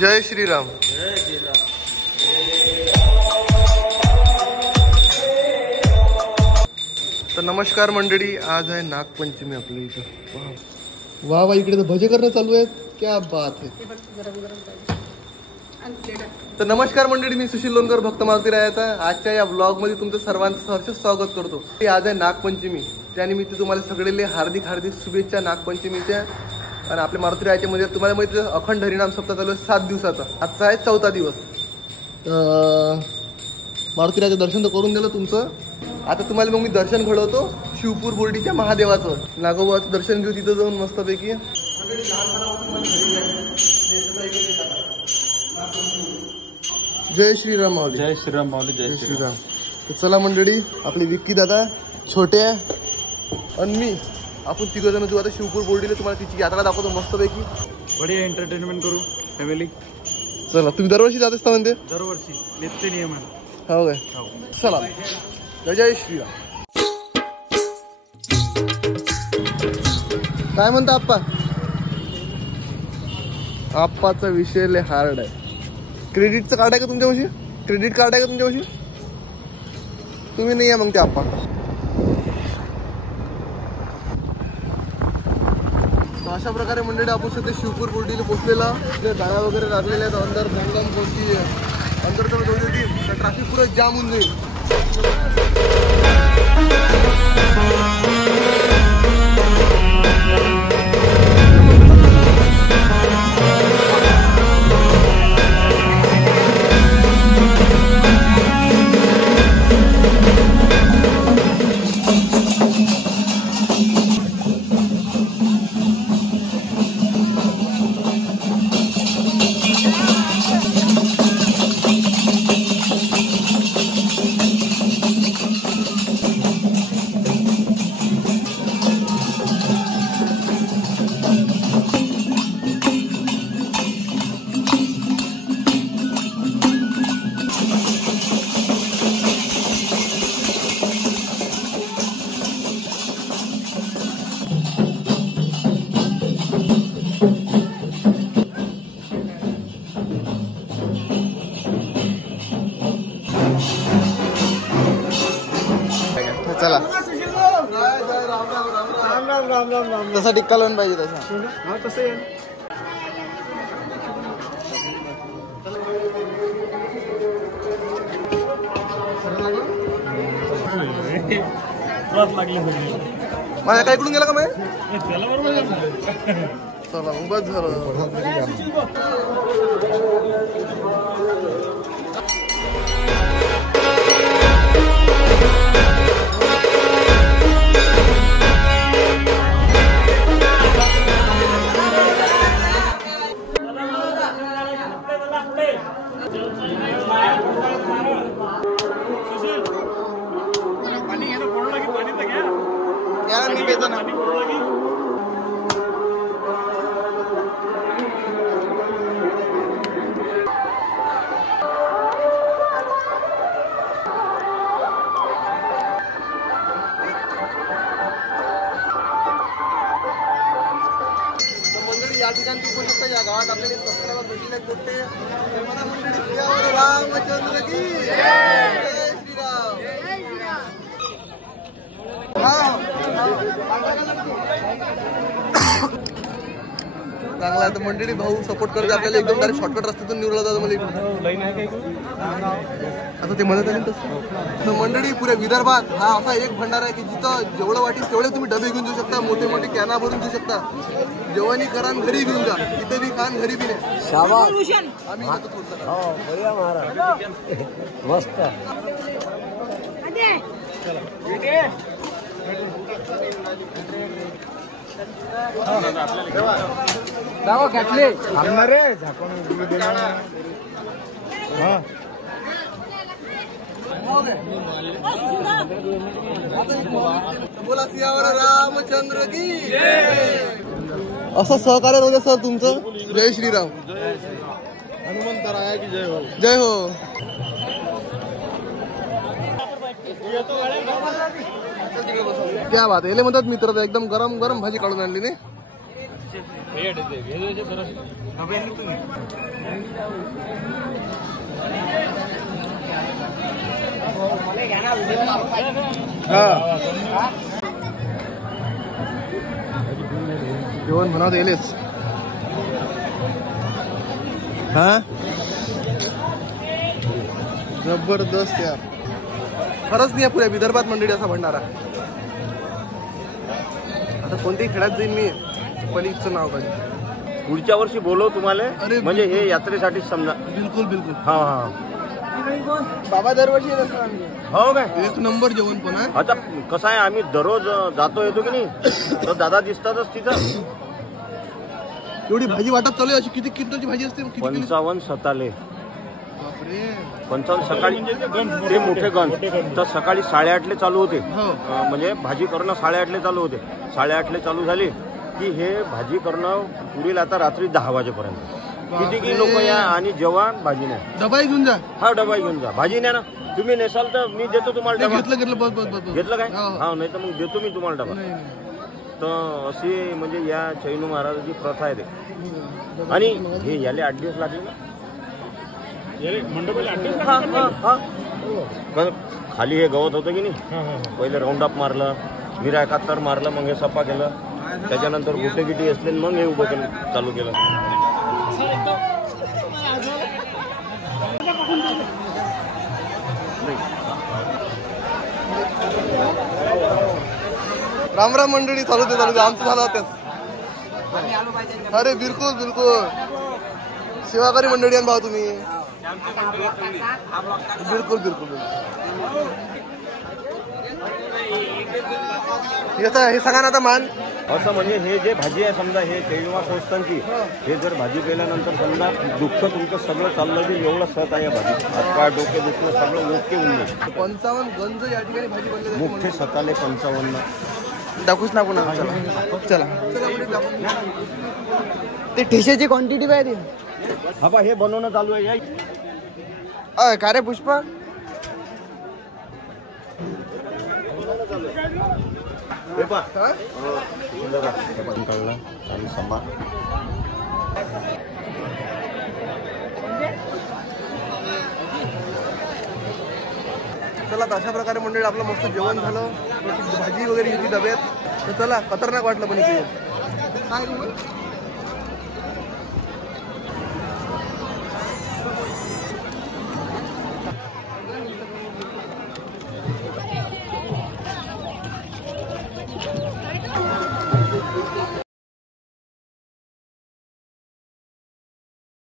जय श्रीराम. जय श्रीराम. तर नमस्कार मंडळी, आज आहे नागपंचमी आपल्या इथं. वा वा, इकडे तर भजे करणं चालू आहेत. क्या बात आहे. तर नमस्कार मंडळी, मी सुशील लोणकर, भक्त मारुती रायाचा. आजच्या या ब्लॉग मध्ये तुमचं सर्वांचं सहर्ष स्वागत करतो. आज आहे नागपंचमी, त्यानिमित्त तुम्हाला सगळेले हार्दिक हार्दिक शुभेच्छा नागपंचमीच्या. आणि आपल्या मारुती रायाच्या मध्ये तुम्हाला माहिती आहे अखंड हरिनाम सप्ताह चालू आहे 7 दिवसाचा. आजचा आहे 4था दिवस. मारुती रायाचं दर्शन तर करून दिलं तुमचं. आता तुम्हाला मग मी दर्शन घडवतो शिवपूर बोर्डीच्या महादेवाचं. नागोबाचं दर्शन घेऊ तिथं जाऊन मस्तपैकी. जय श्रीराम माऊली. जय श्रीराम माऊली. जय श्रीराम. तर चला मंडळी, आपली विक्की दादा, छोटे आणि मी, आपण तिघ जण तू आता शिवपूर बोर्डीला तुम्हाला तिची यात्रा दाखवतो मस्तपैकी. बढिया एंटरटेनमेंट करू फॅमिली. चला, तुम्ही दरवर्षी जात असता म्हणते. दरवर्षी नित्य नियम आहे. हो काय. चला, जय जय श्रीराम. काय म्हणता आप्पा? आप्पाचा विषय लय हार्ड आहे. क्रेडिटचं कार्ड आहे का तुमच्यापाशी? क्रेडिट कार्ड आहे का तुमच्यापाशी? तुम्ही नाही आहे मग ते आप्पा. अशा प्रकारे मंडळी आपण सध्या शिवपूर बोर्डीला पोहोचलेला. गाड्या वगैरे लागलेल्या आहेत अंदर. जंगल कोणती अंदर तर होती, ट्रॅफिक पुरं जाम होऊन जाईल. चला, तसा टिक्का लावून पाहिजे तसा. माझ्या काय इकडून गेला का मी? चला मग बस झालं. या ठिकाणी तू बघू शकता, या गावात आपल्याला सबस्क्रायबर भेटले कुठे. रामचंद्र की जय श्रीराम. चांगला आहे. तर मंडळी भाऊ सपोर्ट करते आपल्याला. एकदम डायरेक्ट शॉर्टकट रस्त्यातून निवडला जातं मला. आता ते म्हणत आले तसं. तर मंडळी पुऱ्या विदर्भात हा असा एक भंडारा आहे की जिथं जेवढं वाटेल तेवढे तुम्ही डबे घेऊन जाऊ शकता. मोठे मोठे कॅना भरून घेऊ शकता. जेवणी करा घरी घेऊन जा. इथे बी खान घरी बी नाही. आम्ही मस्त. दावा घातले थांबणार रे झाकून बोला सियावर रामचंद्र की असं सहकार्य होतं सर तुमचं. जय श्रीराम. हनुमंत राया की जय हो. जय हो. क्या बात आहे. म्हणतात मित्र एकदम गरम गरम भाजी काढून आणली नाही. जेवण बनवता येईलच. हा जबरदस्त यार, खरंच नाही पुऱ्या विदर्भात मंडळी असा भंडारा. आता कोणत्याही खेळात जाईन मी पण इथचं नाव पाहिजे. पुढच्या वर्षी बोलव तुम्हाला, अरे म्हणजे हे यात्रेसाठीच समजा. बिलकुल बिलकुल. हा हा बाबा दरवर्षी येत असतात आम्ही. हो काय. एक नंबर जेवण पण आहे. आता कसं आहे, आम्ही दररोज जातो येतो की नाही, तर दादा दिसतातच तिथं. एवढी भाजी वाटप चालू आहे. अशी किती किलोची भाजी असते? किती किलो? 55 सताले. बापरे. 55 सकाळी ते मोठे गण तर सकाळी 8:30 चालू होते. हो. म्हणजे भाजी करणं 8:30 चालू होते. 8:30 चालू झाली की हे भाजी करणं पुरेल आता रात्री 10 वाजेपर्यंत. किती की लोक या आणि जेव्हा भाजी नाही. डबाही घेऊन जा. हा डबा घेऊन जा. भाजी न्या ना तुम्ही, नेसाल तर मी देतो तुम्हाला डबा. घेतलं बस बस बस. घेतलं काय? हो. हा नाही तर मग देतो मी तुम्हाला डबा. नाही, नाही. तर अशी म्हणजे या चैनू महाराजाची प्रथा आहे ते. आणि हे याले 8 दिवस लागले ना. हा, हा, हा. पण खाली हे गवत होतं की नाही, पहिले राऊंड अप मारलं, मिरा 71 मारलं, मग हे सफा केलं, त्याच्यानंतर गुटे गिटी असले मग हे उभं केलं, चालू केलं. राम राम मंडळी. चालू दे आमचं झालं तेच. अरे बिलकुल बिलकुल. सेवाकारी मंडळी आहे भाऊ तुम्ही. बिलकुल बिलकुल बिलकुल. हे सांगा ना आता मान. असं म्हणजे हे जे भाजी आहे समजा, हे चैनवा संस्थांची, हे जर भाजी केल्यानंतर समजा दुःख तुमचं सगळं चाललं की एवढं सत आहे या भाजी. हातपाय डोके दुखणं सगळं ओके होऊन जाईल. 55 गंज या ठिकाणी भाजी बनली. मोठे सताले 55. दाखवूच ना पुन्हा. चला चला. ते ठेशाची क्वांटिटी काय ती? हा बा हे बनवणं चालू आहे. का रे पुष्पा. हे पहा. काढला आणि समा. चला तर अशा प्रकारे मंडळी आपलं मस्त जेवण झालं. भाजी वगैरे होती डब्यात. तर चला खतरनाक वाटलं पण इथे. काय